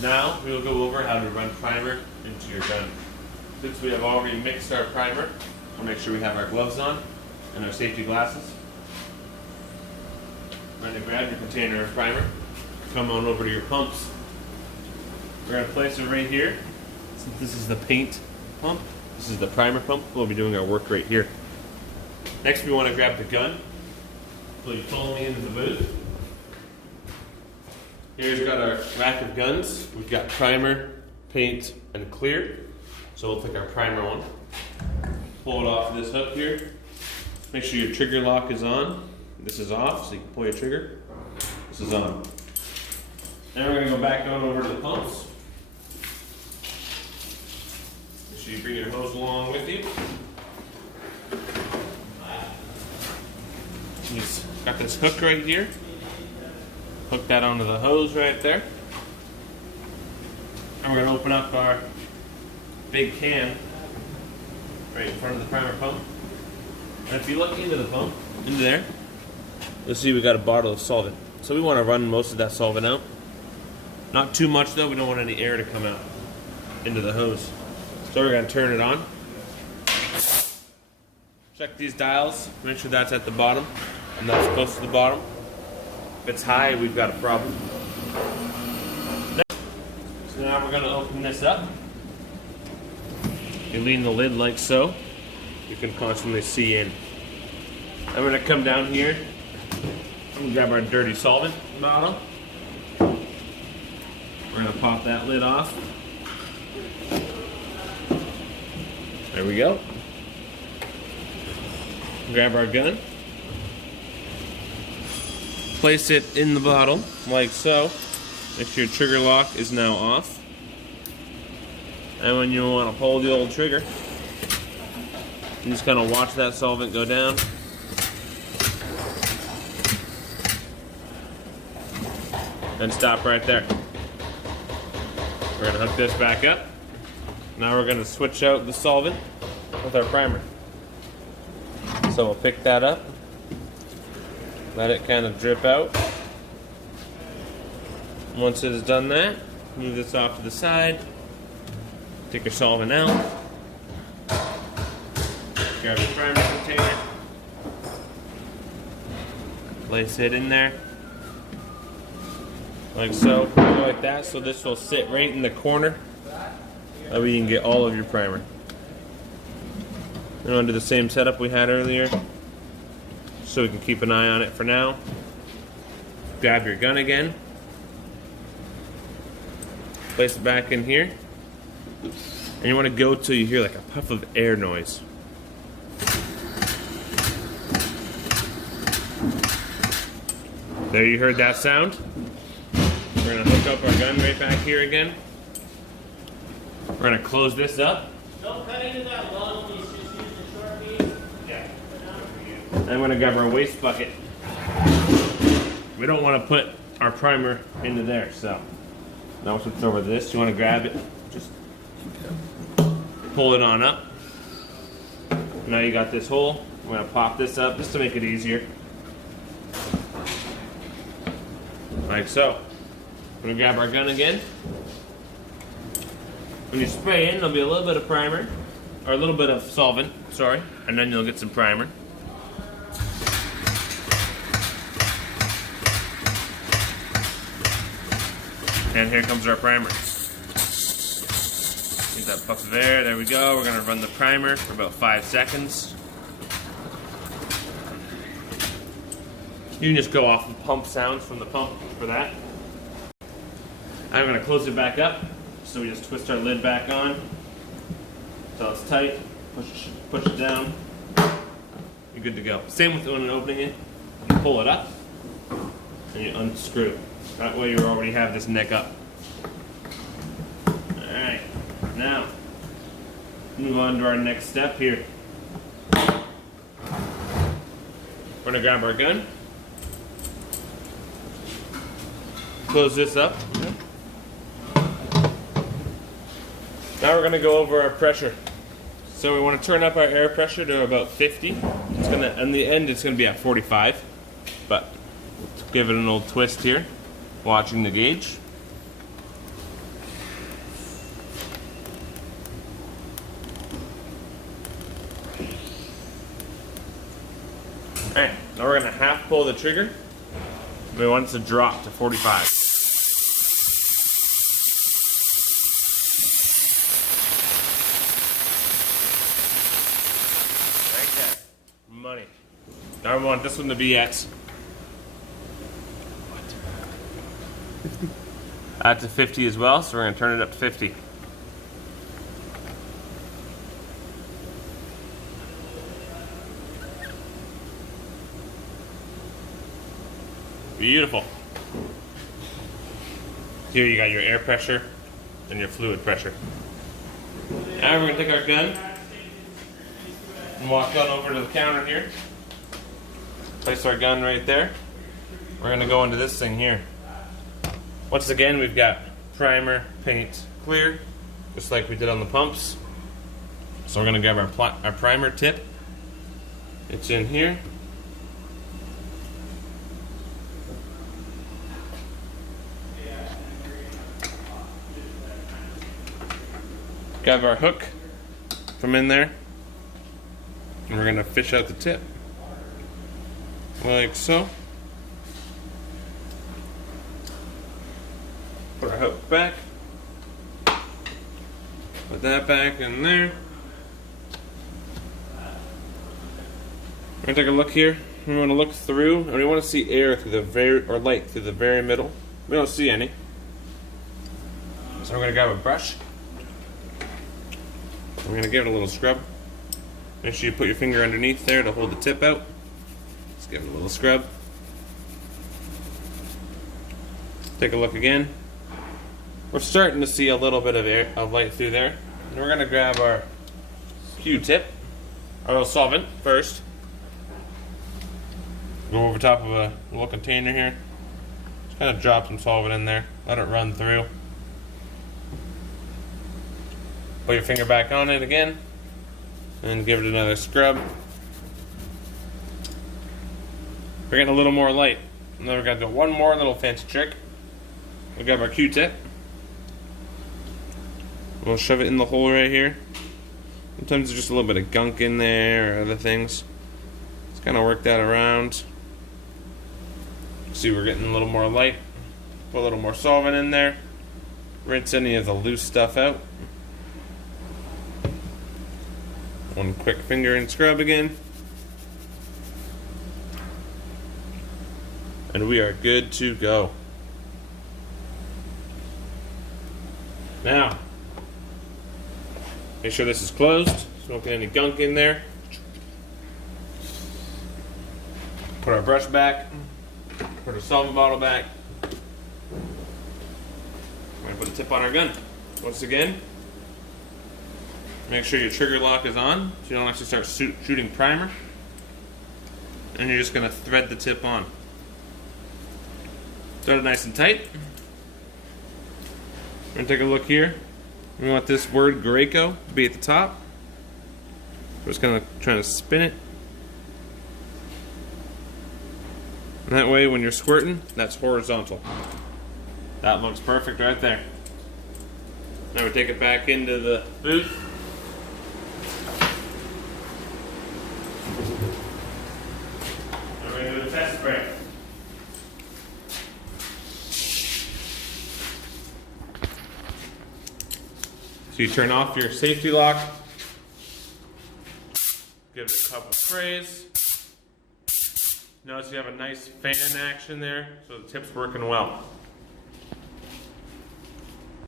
Now we will go over how to run primer into your gun. Since we have already mixed our primer, we'll make sure we have our gloves on and our safety glasses. We're going to grab your container of primer, come on over to your pumps. We're going to place it right here. Since this is the paint pump, this is the primer pump, we'll be doing our work right here. Next we want to grab the gun. So you follow me into the booth. Here's got our rack of guns. We've got primer, paint, and clear. So we'll take our primer one, pull it off this hook here. Make sure your trigger lock is on. This is off, so you can pull your trigger. This is on. Now we're going to go back on over to the pumps. Make sure you bring your hose along with you. You've got this hook right here. Hook that onto the hose right there. And we're going to open up our big can right in front of the primer pump. And if you look into the pump, into there, you'll see we got a bottle of solvent. So we want to run most of that solvent out. Not too much though, we don't want any air to come out into the hose. So we're going to turn it on. Check these dials, make sure that's at the bottom and that's close to the bottom. If it's high, we've got a problem. So now we're going to open this up. You lean the lid like so. You can constantly see in. I'm going to come down here and grab our dirty solvent bottle. We're going to pop that lid off. There we go. Grab our gun. Place it in the bottle like so. Make sure your trigger lock is now off. And when you want to pull the old trigger, you just kind of watch that solvent go down. And stop right there. We're going to hook this back up. Now we're going to switch out the solvent with our primer. So we'll pick that up. Let it kind of drip out. Once it has done that, move this off to the side. Take your solvent out. Grab your primer container. Place it in there. Like so, like that. So this will sit right in the corner. That way you can get all of your primer. We're going to do the same setup we had earlier, so we can keep an eye on it for now. Grab your gun again. Place it back in here. And you want to go till you hear like a puff of air noise. There, you heard that sound? We're going to hook up our gun right back here again. We're going to close this up. Don't cut into that long piece, just use the short piece. Yeah. And I'm going to grab our waste bucket. We don't want to put our primer into there, so now we'll switch over to this. You want to grab it, just pull it on up. Now you got this hole. We're going to pop this up just to make it easier. Like so. We're going to grab our gun again. When you spray in, there'll be a little bit of primer, or a little bit of solvent, sorry, and then you'll get some primer. And here comes our primer. Get that puff of air, there we go. We're going to run the primer for about 5 seconds. You can just go off the pump sounds from the pump for that. I'm going to close it back up. So we just twist our lid back on until it's tight, push it down, you're good to go. Same with when opening it, you pull it up and you unscrew. That way you already have this neck up. Alright, now move on to our next step here. We're going to grab our gun, close this up. Now we're going to go over our pressure. So we want to turn up our air pressure to about 50. It's going to, in the end, it's going to be at 45. But let's give it an old twist here, watching the gauge. Alright, now we're gonna half pull the trigger. We want it to drop to 45. Right there. Money. Now we want this one to be at add to 50 as well, so we're gonna turn it up to 50. Beautiful. Here you got your air pressure and your fluid pressure. Now we're gonna take our gun and walk on over to the counter here. Place our gun right there. We're gonna go into this thing here. Once again, we've got primer, paint, clear, just like we did on the pumps. So we're gonna grab our primer tip. It's in here. Grab our hook from in there, and we're gonna fish out the tip, like so. Put our hook back, put that back in there. We're gonna take a look here. We want to look through, and we want to see air through the light through the very middle. We don't see any, so we're gonna grab a brush. I'm going to give it a little scrub. Make sure you put your finger underneath there to hold the tip out. Just give it a little scrub. Take a look again. We're starting to see a little bit of light through there. And we're going to grab our Q-tip, our little solvent first. Go over top of a little container here. Just kind of drop some solvent in there. Let it run through. Put your finger back on it again and give it another scrub. We're getting a little more light. And then we're going to do one more little fancy trick. We'll grab our Q-tip. We'll shove it in the hole right here. Sometimes there's just a little bit of gunk in there or other things. Let's kind of work that around. See, we're getting a little more light. Put a little more solvent in there. Rinse any of the loose stuff out. One quick finger and scrub again. And we are good to go. Now, make sure this is closed, so don't get any gunk in there. Put our brush back. Put our solvent bottle back. We're going to put a tip on our gun. Once again, make sure your trigger lock is on so you don't actually start shooting primer. And you're just going to thread the tip on. Start it nice and tight. We're going to take a look here. We want this word Graco to be at the top. We're just going to try to spin it. And that way when you're squirting, that's horizontal. That looks perfect right there. Now we take it back into the booth. And we're going to do a test spray. So you turn off your safety lock, give it a couple sprays. Notice you have a nice fan action there, so the tip's working well.